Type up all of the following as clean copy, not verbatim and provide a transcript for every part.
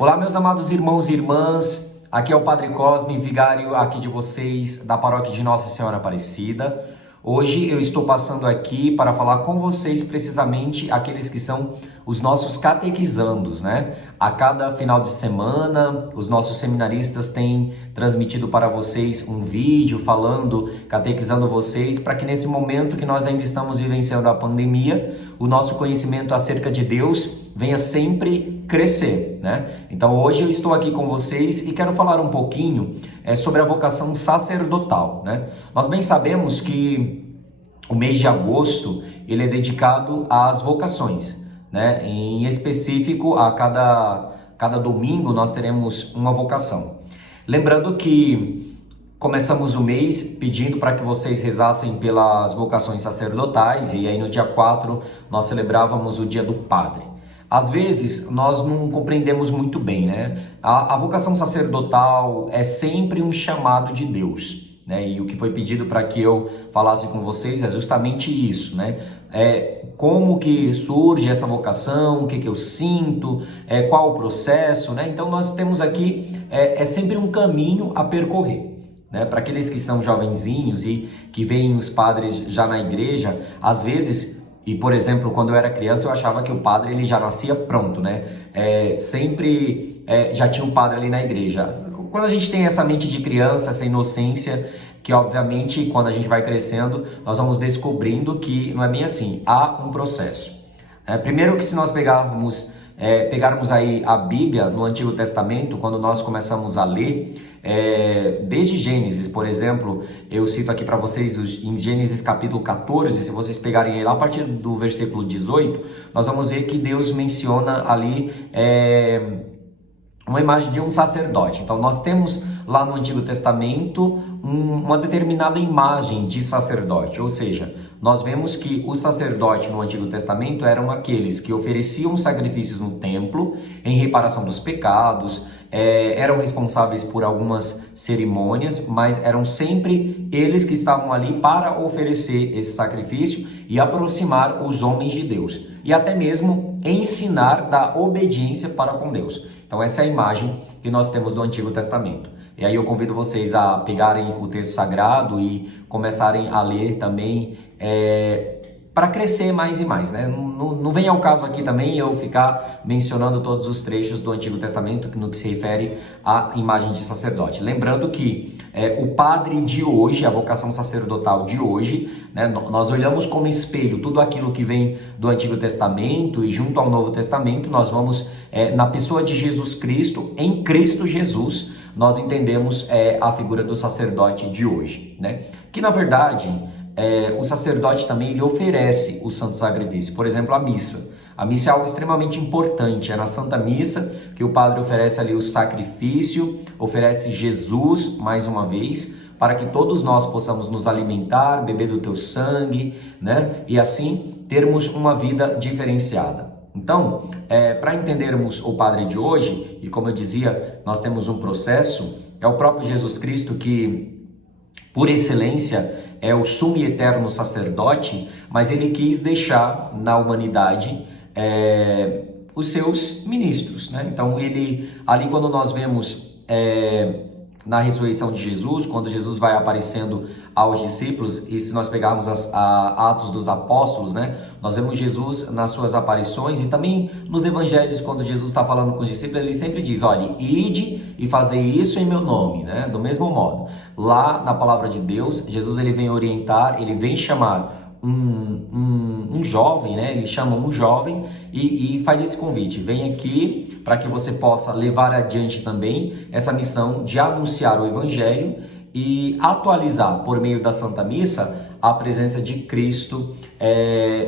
Olá, meus amados irmãos e irmãs, aqui é o Padre Cosme, vigário aqui de vocês da paróquia de Nossa Senhora Aparecida. Hoje eu estou passando aqui para falar com vocês precisamente aqueles que são os nossos catequizandos, né? A cada final de semana, os nossos seminaristas têm transmitido para vocês um vídeo falando, catequizando vocês, para que nesse momento que nós ainda estamos vivenciando a pandemia, o nosso conhecimento acerca de Deus venha sempre crescer, né? Então hoje eu estou aqui com vocês e quero falar um pouquinho sobre a vocação sacerdotal, né? Nós bem sabemos que o mês de agosto ele é dedicado às vocações, né? Em específico, a cada domingo nós teremos uma vocação. Lembrando que começamos o mês pedindo para que vocês rezassem pelas vocações sacerdotais e aí no dia 4 nós celebrávamos o dia do Padre. Às vezes nós não compreendemos muito bem, né? A vocação sacerdotal é sempre um chamado de Deus, né? E o que foi pedido para que eu falasse com vocês é justamente isso, né? Como que surge essa vocação, o que eu sinto, qual o processo, né? Então nós temos aqui, sempre um caminho a percorrer. Né? Para aqueles que são jovenzinhos e que veem os padres já na igreja, às vezes, e por exemplo, quando eu era criança eu achava que o padre ele já nascia pronto, né? Sempre já tinha um padre ali na igreja. Quando a gente tem essa mente de criança, essa inocência, que obviamente quando a gente vai crescendo, nós vamos descobrindo que não é bem assim, há um processo. Primeiro que se nós pegarmos aí a Bíblia no Antigo Testamento, quando nós começamos a ler, desde Gênesis, por exemplo, eu cito aqui para vocês em Gênesis capítulo 14, se vocês pegarem aí lá a partir do versículo 18, nós vamos ver que Deus menciona ali uma imagem de um sacerdote. Então nós temos lá no Antigo Testamento uma determinada imagem de sacerdote, ou seja, nós vemos que os sacerdotes no Antigo Testamento eram aqueles que ofereciam sacrifícios no templo em reparação dos pecados, eram responsáveis por algumas cerimônias, mas eram sempre eles que estavam ali para oferecer esse sacrifício e aproximar os homens de Deus, e até mesmo ensinar da obediência para com Deus. Então essa é a imagem que nós temos do Antigo Testamento. E aí eu convido vocês a pegarem o texto sagrado e começarem a ler também para crescer mais e mais, né? Não vem ao caso aqui também eu ficar mencionando todos os trechos do Antigo Testamento no que se refere à imagem de sacerdote. Lembrando que o padre de hoje, a vocação sacerdotal de hoje, né, nós olhamos como espelho tudo aquilo que vem do Antigo Testamento e junto ao Novo Testamento nós vamos na pessoa de Jesus Cristo, em Cristo Jesus, nós entendemos a figura do sacerdote de hoje, né? Que na verdade o sacerdote também ele oferece o santo sacrifício, por exemplo, a missa. A missa é algo extremamente importante, é na Santa Missa que o padre oferece ali o sacrifício, oferece Jesus mais uma vez, para que todos nós possamos nos alimentar, beber do teu sangue, né? E assim termos uma vida diferenciada. Então, para entendermos o padre de hoje, e como eu dizia, nós temos um processo, é o próprio Jesus Cristo que, por excelência, é o sumo e eterno sacerdote, mas ele quis deixar na humanidade os seus ministros, né? Então ele, ali quando nós vemos na ressurreição de Jesus, quando Jesus vai aparecendo aos discípulos, e se nós pegarmos Atos dos Apóstolos, né, nós vemos Jesus nas suas aparições e também nos evangelhos, quando Jesus está falando com os discípulos, ele sempre diz, olha, ide e fazei isso em meu nome, né, do mesmo modo. Lá na palavra de Deus, Jesus ele vem orientar, ele vem chamar um jovem, né? Ele chama um jovem e faz esse convite, vem aqui para que você possa levar adiante também essa missão de anunciar o Evangelho e atualizar por meio da Santa Missa a presença de Cristo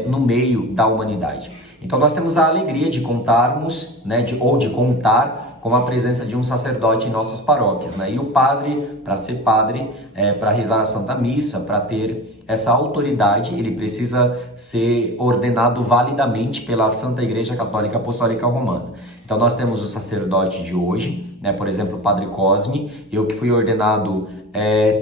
no meio da humanidade. Então nós temos a alegria de contarmos, né, de contar com a presença de um sacerdote em nossas paróquias, né? E o padre, para ser padre, para rezar a Santa Missa, para ter essa autoridade, ele precisa ser ordenado validamente pela Santa Igreja Católica Apostólica Romana. Então nós temos o sacerdote de hoje, né? Por exemplo, o Padre Cosme, eu que fui ordenado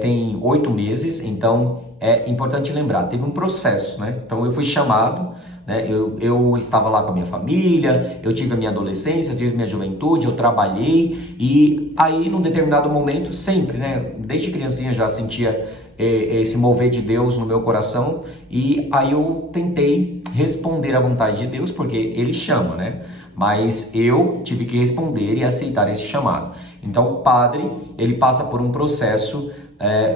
tem 8 meses, então é importante lembrar, teve um processo, né? Então eu fui chamado né? Eu estava lá com a minha família, eu tive a minha adolescência, eu tive a minha juventude, eu trabalhei e aí num determinado momento, sempre, né? Desde criancinha já sentia esse mover de Deus no meu coração e aí eu tentei responder à vontade de Deus, porque Ele chama, né? Mas eu tive que responder e aceitar esse chamado. Então o padre, ele passa por um processo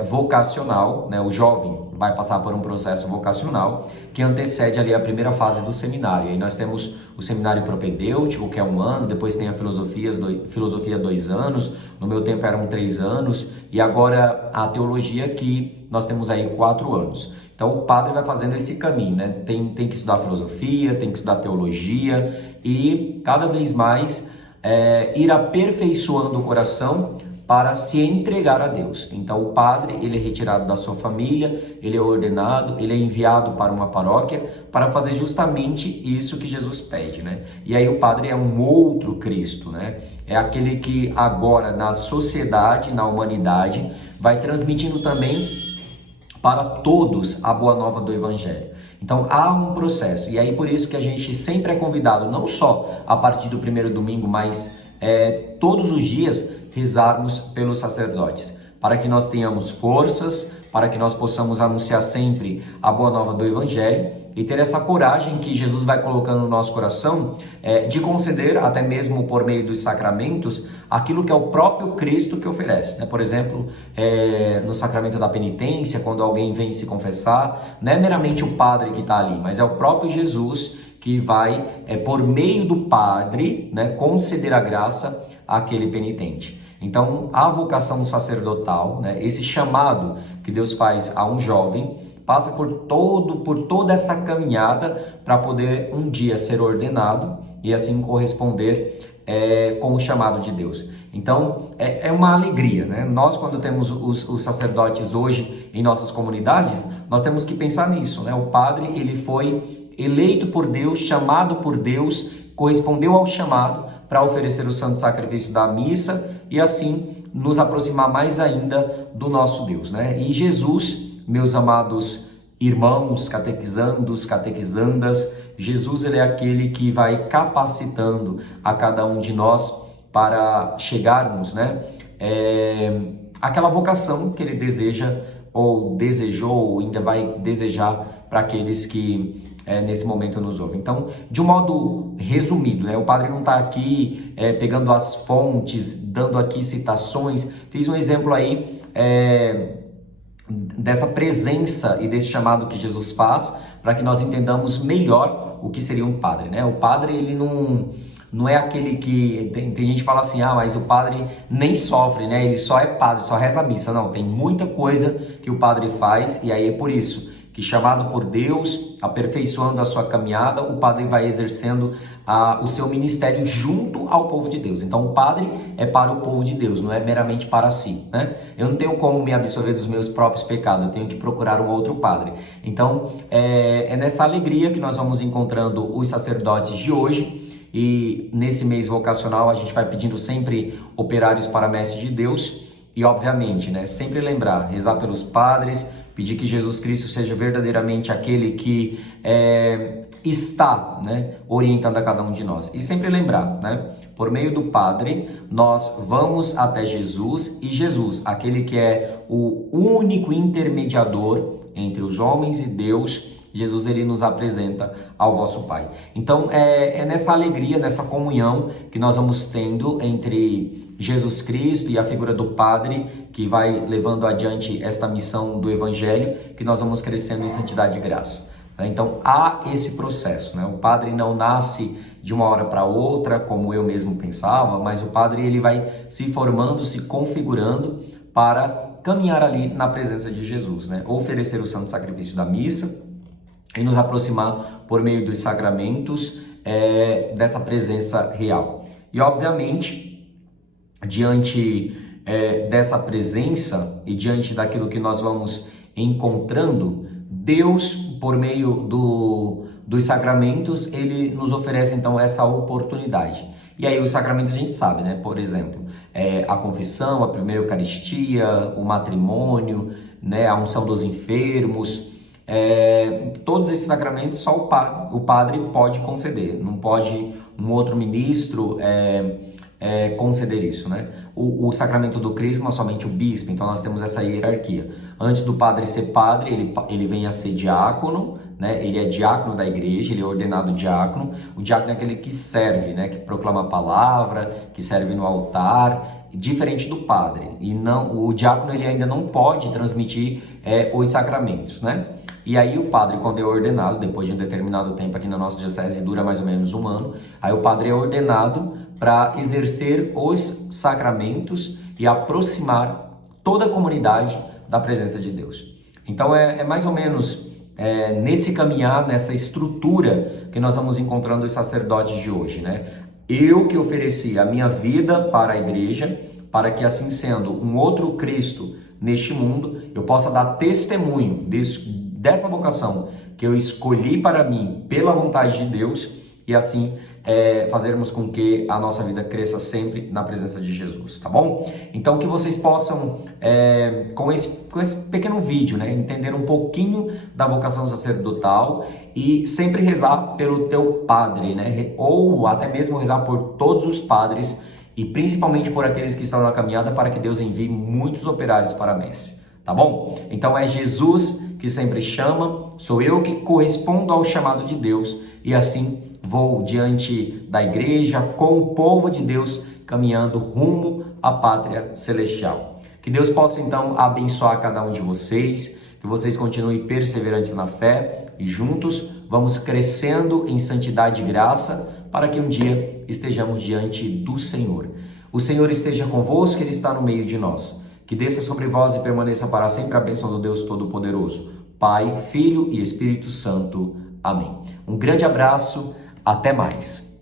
vocacional, né? O jovem vai passar por um processo vocacional que antecede ali a primeira fase do seminário. Aí nós temos o seminário propedêutico, que é 1 ano, depois tem a filosofia 2 anos, no meu tempo eram 3 anos, e agora a teologia que nós temos aí 4 anos. Então o padre vai fazendo esse caminho, né? Tem que estudar filosofia, tem que estudar teologia e cada vez mais ir aperfeiçoando o coração para se entregar a Deus. Então o padre, ele é retirado da sua família, ele é ordenado, ele é enviado para uma paróquia para fazer justamente isso que Jesus pede, né? E aí o padre é um outro Cristo, né? É aquele que agora na sociedade, na humanidade, vai transmitindo também para todos a boa nova do Evangelho. Então há um processo, e aí por isso que a gente sempre é convidado, não só a partir do primeiro domingo, mas todos os dias rezarmos pelos sacerdotes, para que nós tenhamos forças, para que nós possamos anunciar sempre a boa nova do Evangelho e ter essa coragem que Jesus vai colocando no nosso coração de conceder, até mesmo por meio dos sacramentos, aquilo que é o próprio Cristo que oferece, né? Por exemplo, no sacramento da penitência, quando alguém vem se confessar, não é meramente o padre que está ali, mas é o próprio Jesus que vai, por meio do padre, né, conceder a graça àquele penitente. Então, a vocação sacerdotal, né, esse chamado que Deus faz a um jovem, passa por toda essa caminhada para poder um dia ser ordenado e assim corresponder com o chamado de Deus. Então, é uma alegria, né? Nós, quando temos os sacerdotes hoje em nossas comunidades, nós temos que pensar nisso, né? O padre, ele foi eleito por Deus, chamado por Deus, correspondeu ao chamado para oferecer o santo sacrifício da missa e assim nos aproximar mais ainda do nosso Deus, né? E Jesus, meus amados irmãos, catequizandos, catequizandas, Jesus, ele é aquele que vai capacitando a cada um de nós para chegarmos, né? Aquela vocação que ele deseja ou desejou ou ainda vai desejar para aqueles que nesse momento nos ouvem. Então, de um modo resumido, né? O padre não está aqui pegando as fontes, dando aqui citações. Fiz um exemplo aí dessa presença e desse chamado que Jesus faz para que nós entendamos melhor o que seria um padre, né? O padre, ele não é aquele que... Tem gente que fala assim, mas o padre nem sofre, né? Ele só é padre, só reza a missa. Não, tem muita coisa que o padre faz e aí é por isso que, chamado por Deus, aperfeiçoando a sua caminhada, o padre vai exercendo o seu ministério junto ao povo de Deus. Então o padre é para o povo de Deus, não é meramente para si, né? Eu não tenho como me absolver dos meus próprios pecados, eu tenho que procurar um outro padre. Então é nessa alegria que nós vamos encontrando os sacerdotes de hoje. E nesse mês vocacional a gente vai pedindo sempre operários para a messe de Deus e obviamente, né, sempre lembrar, rezar pelos padres, pedir que Jesus Cristo seja verdadeiramente aquele que está, né, orientando a cada um de nós. E sempre lembrar, né, por meio do padre nós vamos até Jesus e Jesus, aquele que é o único intermediador entre os homens e Deus, Jesus, ele nos apresenta ao vosso Pai. Então é nessa alegria, nessa comunhão que nós vamos tendo entre Jesus Cristo e a figura do Padre, que vai levando adiante esta missão do Evangelho, que nós vamos crescendo em santidade e graça. Então há esse processo, né? O Padre não nasce de uma hora para outra, como eu mesmo pensava, mas o Padre, ele vai se formando, se configurando para caminhar ali na presença de Jesus, né? Oferecer o santo sacrifício da missa e nos aproximar por meio dos sacramentos dessa presença real. E obviamente, diante dessa presença e diante daquilo que nós vamos encontrando, Deus, por meio dos sacramentos, ele nos oferece então essa oportunidade. E aí os sacramentos a gente sabe, né? Por exemplo, a confissão, a primeira Eucaristia, o matrimônio, né? A unção dos enfermos. Todos esses sacramentos só o padre pode conceder, não pode um outro ministro conceder isso, né? O sacramento do crisma somente o bispo, então nós temos essa hierarquia. Antes do padre ser padre, ele vem a ser diácono, né? Ele é diácono da igreja, ele é ordenado diácono. O diácono é aquele que serve, né? Que proclama a palavra, que serve no altar, diferente do padre. E não, o diácono ele ainda não pode transmitir os sacramentos, né? E aí o padre, quando é ordenado, depois de um determinado tempo, aqui na nossa diocese dura mais ou menos 1 ano, aí o padre é ordenado para exercer os sacramentos e aproximar toda a comunidade da presença de Deus. Então é mais ou menos nesse caminhar, nessa estrutura que nós vamos encontrando os sacerdotes de hoje, né? Eu que ofereci a minha vida para a igreja, para que assim sendo um outro Cristo neste mundo, eu possa dar testemunho dessa vocação que eu escolhi para mim pela vontade de Deus e assim fazermos com que a nossa vida cresça sempre na presença de Jesus, tá bom? Então que vocês possam, com esse pequeno vídeo, né, entender um pouquinho da vocação sacerdotal e sempre rezar pelo teu padre, né, ou até mesmo rezar por todos os padres e principalmente por aqueles que estão na caminhada para que Deus envie muitos operários para a messe, tá bom? Então é Jesus que sempre chama, sou eu que correspondo ao chamado de Deus e assim vou diante da igreja com o povo de Deus caminhando rumo à pátria celestial. Que Deus possa então abençoar cada um de vocês, que vocês continuem perseverantes na fé e juntos vamos crescendo em santidade e graça para que um dia estejamos diante do Senhor. O Senhor esteja convosco, Ele está no meio de nós. Que desça sobre vós e permaneça para sempre a bênção do Deus Todo-Poderoso, Pai, Filho e Espírito Santo. Amém. Um grande abraço, até mais.